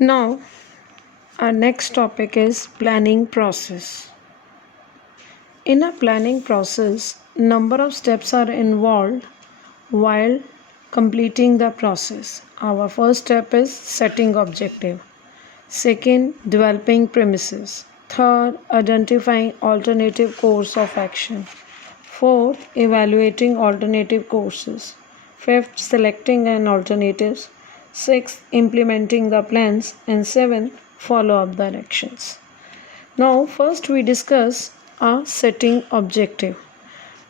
Now, our next topic is planning process. In a planning process, number of steps are involved while completing the process. Our first step is setting objective. Second, developing premises. Third, identifying alternative course of action. Fourth, evaluating alternative courses. Fifth, selecting an alternatives. Sixth, implementing the plans. And seventh, follow up the actions. Now, first we discuss a setting objective.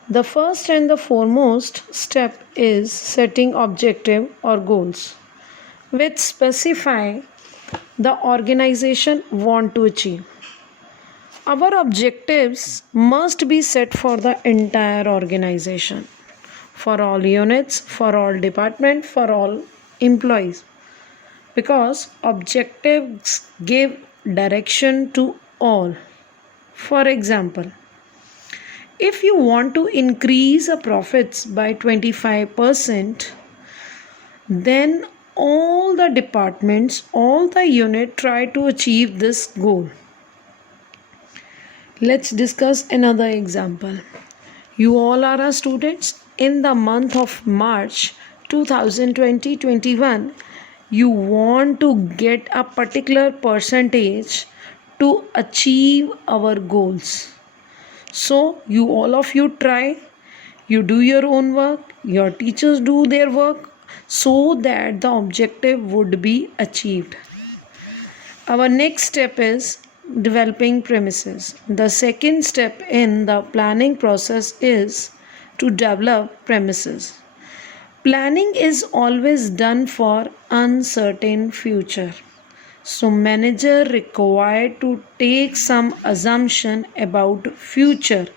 The first and the foremost step is setting objective or goals, which specify the organization want to achieve. Our objectives must be set for the entire organization, for all units, for all departments, for all employees, because objectives give direction to all. For example, if you want to increase the profits by 25%, then all the departments, all the unit try to achieve this goal. Let's discuss another example. You all are students. In the month of March 2020-21, you want to get a particular percentage to achieve our goals. So you all of you try, you do your own work, your teachers do their work, so that the objective would be achieved. Our next step is developing premises. The second step in the planning process is to develop premises. Planning is always done for uncertain future. So manager required to take some assumption about future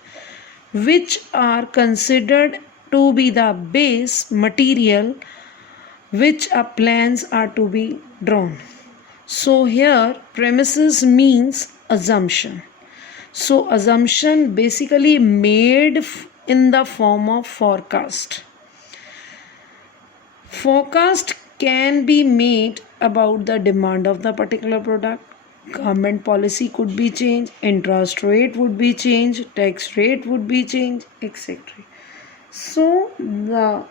which are considered to be the base material which plans are to be drawn. So here premises means assumption. So assumption basically made in the form of forecast. Forecast can be made about the demand of the particular product. Government policy could be changed, interest rate would be changed, tax rate would be changed, etc. So the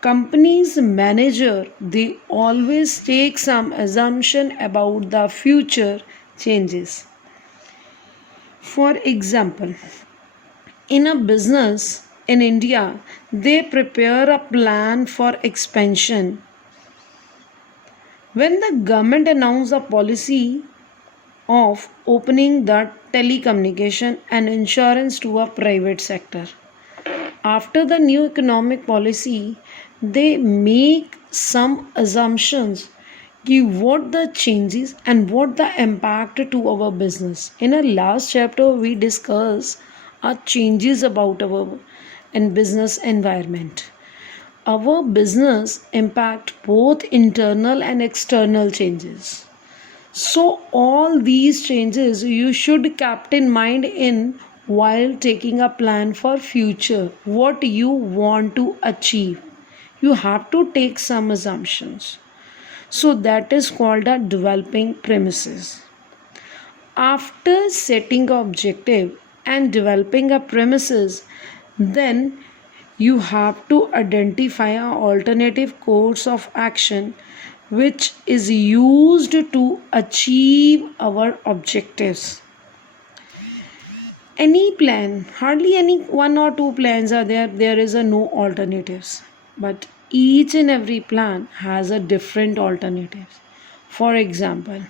company's manager, they always take some assumption about the future changes. For example, in a business in India, they prepare a plan for expansion. When the government announced a policy of opening the telecommunication and insurance to a private sector, after the new economic policy, they make some assumptions what the changes and what the impact to our business. In our last chapter, we discussed changes about our and business environment. Our business impact both internal and external changes. So all these changes you should keep in mind in while taking a plan for future, what you want to achieve. You have to take some assumptions. So that is called a developing premises. After setting objective and developing a premises, then you have to identify an alternative course of action which is used to achieve our objectives. Any plan, hardly any one or two plans are there is a no alternatives, but each and every plan has a different alternatives. For example,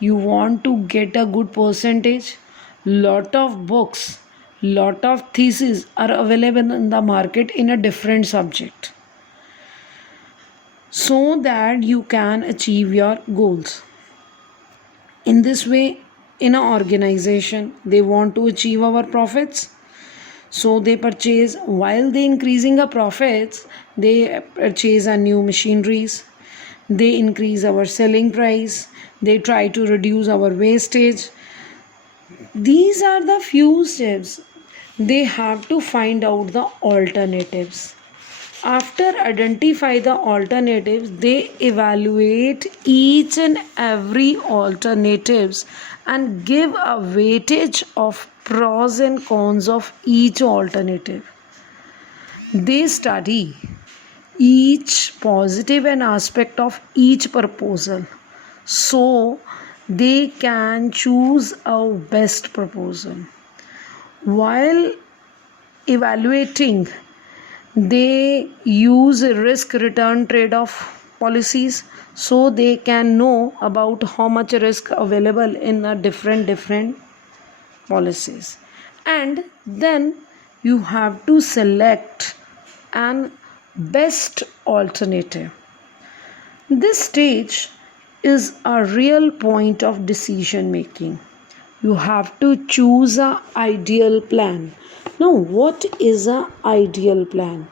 you want to get a good percentage, lot of books, lot of theses are available in the market in a different subject, so that you can achieve your goals. In this way, in an organization, they want to achieve our profits, so they purchase, while they increasing the profits, they purchase a new machineries, they increase our selling price, they try to reduce our wastage. These are the few steps. They have to find out the alternatives. After identify the alternatives, they evaluate each and every alternatives and give a weightage of pros and cons of each alternative. They study each positive and aspect of each proposal so they can choose a best proposal. While evaluating, they use risk return trade off policies so they can know about how much risk available in a different policies. And then you have to select an best alternative. This stage is a real point of decision making. You have to choose an ideal plan. Now, what is an ideal plan?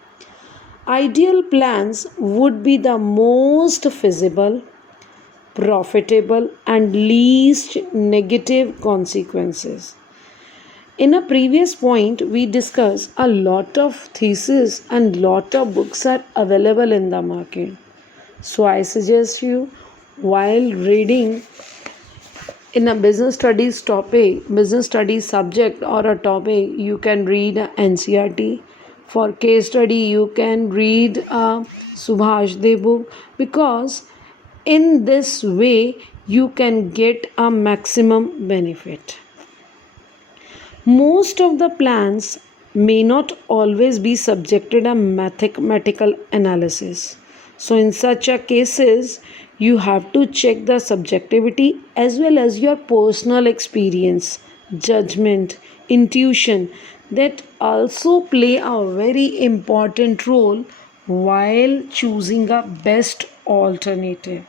Ideal plans would be the most feasible, profitable, and least negative consequences. In a previous point, we discussed a lot of theses and lot of books are available in the market. So I suggest you, while reading in a business studies topic, business studies subject or a topic, you can read a NCRT. For case study, you can read a Subhash De book, because in this way you can get a maximum benefit. Most of the plans may not always be subjected to mathematical analysis. So in such a cases, you have to check the subjectivity as well as your personal experience, judgment, intuition that also play a very important role while choosing a best alternative.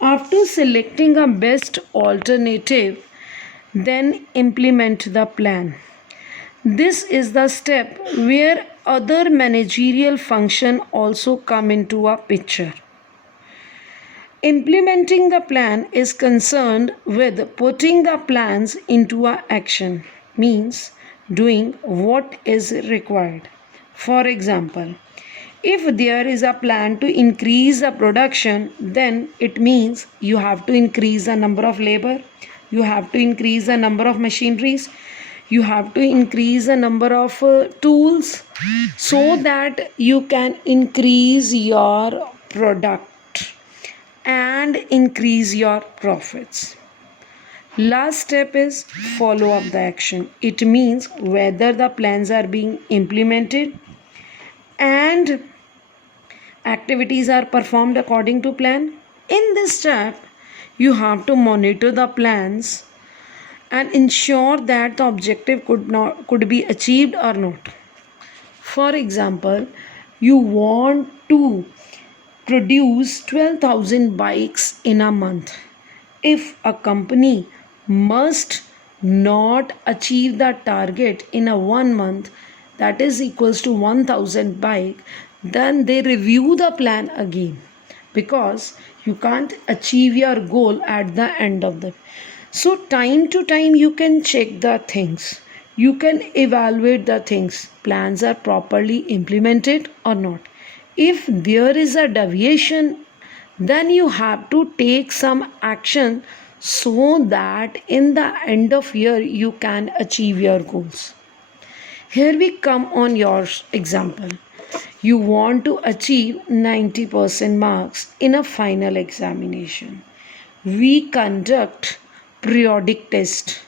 After selecting a best alternative, then implement the plan. This is the step where other managerial function also come into a picture. Implementing the plan is concerned with putting the plans into a action, means doing what is required. For example, if there is a plan to increase the production, then it means you have to increase the number of labor, you have to increase the number of machineries, you have to increase the number of tools so that you can increase your product and increase your profits. Last step is follow up the action. It means whether the plans are being implemented and activities are performed according to plan. In this step, you have to monitor the plans and ensure that the objective could be achieved or not. For example, you want to produce 12,000 bikes in a month. If a company must not achieve that target in a 1 month, that is equals to 1,000 bike, then they review the plan again, because you can't achieve your goal at the end of the. So time to time you can check the things, you can evaluate the things, plans are properly implemented or not. If there is a deviation, then you have to take some action so that in the end of year you can achieve your goals. Here we come on your example. You want to achieve 90% marks in a final examination. We conduct periodic test,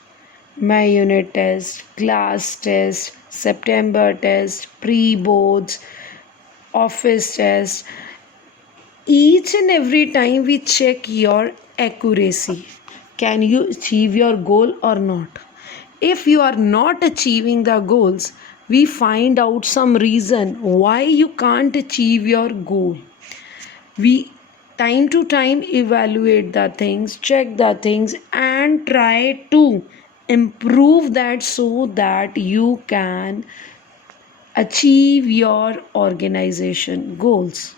my unit test, class test, September test, pre-boards, office test. Each and every time we check your accuracy. Can you achieve your goal or not? If you are not achieving the goals, we find out some reason why you can't achieve your goal. We time to time evaluate the things, check the things, and try to improve that so that you can achieve your organization goals.